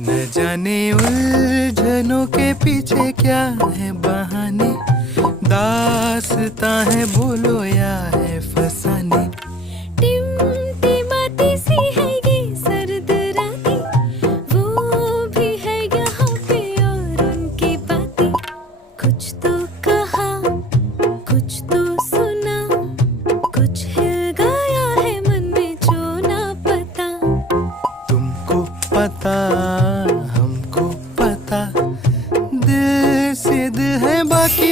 न जाने उलझनों के पीछे क्या है बहाने, दास्तां है बोलो या है फसाने। टिमटिमाती सी है ये सर्द रातें, वो भी है यहाँ पे और उनकी बातें। कुछ तो कहा, कुछ तो सुना, कुछ हिल गया है मन में जो ना पता। तुमको पता